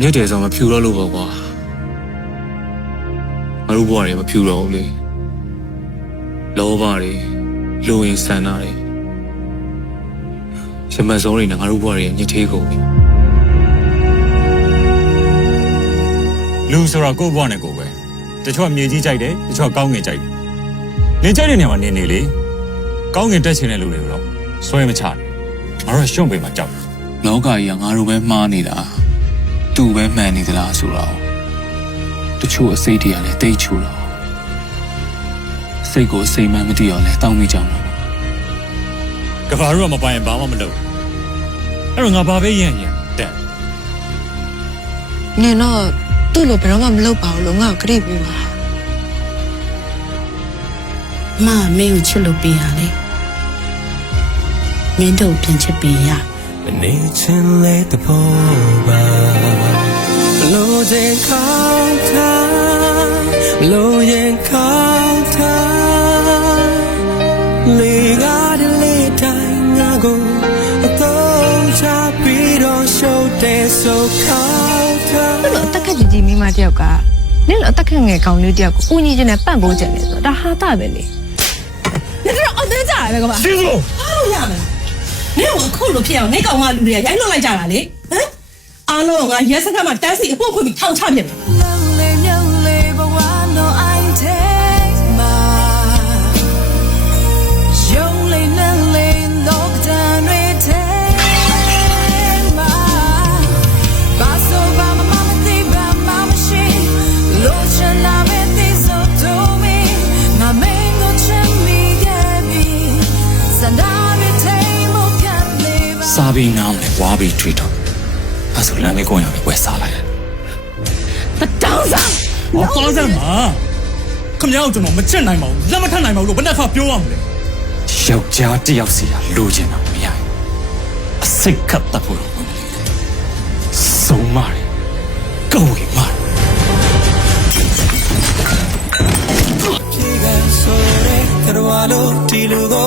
ညက်တယ်ဆိုမဖြူတော့လို့ပေါ့ကွာငါတို့ဘဝတွေမဖြူတော့ဘူးလေလောဘတွေလူရင်ဆန္ဒတွေရမတ်စုံတွေနဲ့ငါတို့ဘဝတွေညစ်သေးကုန်ပြီလူဆိုတော့ကိုယ့်ဘဝနဲ့ကိုယ်ပဲတချို့ကမြေကြီးကြိုက်တယ်တချို့ကကောင်းငင်ကြိုက်တယ်နင်ကြိုက်တဲ့နေရာမှာနေနေလေကောင်းငင်တက်ချင်တဲ့လူတွေတော့ဆွဲမချနဲ့ငါတို့ကရှုံ့ပေးမှာကြောက်တယ်လောကကြီးကငါတို့ပဲမှားနေတာ သူ့ပဲမှန်နေသလားဆိုတော့တချို့အစိတ်တွေကလည်းတိတ်ချူတော့စိတ်ကိုစိတ်မှန်မသိတော့လဲတောင်းမိကြမှာကဘာတို့ကမပိုင်ရင်ဘာမှမလုပ်အဲ့တော့ငါဘာပဲရရင်ရတဲ့နင်တော့သူ့လိုဘယ်တော့မှမလုပ်ပါဘူးလို့ငါ့ကိုကြည့်ပေးပါမမင်းကိုချစ်လို့ပေးရလေမင်းတို့ပြန်ချစ်ပေးရမနေချင်လေတဖို့ပါဘ လို့ရင်ခေါင်းထားဘလို့ရင်ခေါင်းထားလေကားတဲ့လေတိုင်းငါကိုအတော့ချပြီးတော့ရှုပ်တဲ့ဆိုခေါင်းထားအဲ့လိုအသက်ခက်ကြီးကြီးမိန်းမတစ်ယောက်ကနင်လိုအသက်ခက်ငယ်ကောင်လေးတစ်ယောက်ကိုဦးညီချင်းနဲ့ပန့်ပိုးချင်တယ်ဆိုတော့ဒါဟာတာပဲလေနင်တို့အသေးကြရပဲကမရှင်းစို့အားလို့ရမလားနင့်ကအခုလိုဖြစ်အောင်နေကောင်ကလူတွေကရိုက်လွှတ်လိုက်ကြတာလေဟမ် အားလုံးကရဲစခန်းမှာတန်းစီအဖို့ဖွင့်ပြီးထောင်ချပြတယ် Lonely, lonely, but why no I take my Lonely, lonely, no time we take my Paso ba mama ti ba mama she Locha na me ti so to me My mango chimney get me Sanda me take mo can live စားပြီးငားမလဲဝါပြီးထွေးတော့ အဲ့ဆိုလမ်းလေးကိုရပဲဝယ်စားလိုက်တောင်းစားဟောပါစမ်းပါခမ ्या ကိုကျွန်တော်မချစ်နိုင်ပါဘူးလက်မထနိုင်ပါဘူးလို့ဘယ်နှခါပြောရမလဲယောက်ျားတစ်ယောက်စီကလိုချင်တာမရဘူးအစိတ်ခတ်တတ်ဖို့တော့မလို့စုံမတယ်ကိုယ်ကြီးမတယ် Pigan sore, carvalho, ti lugo,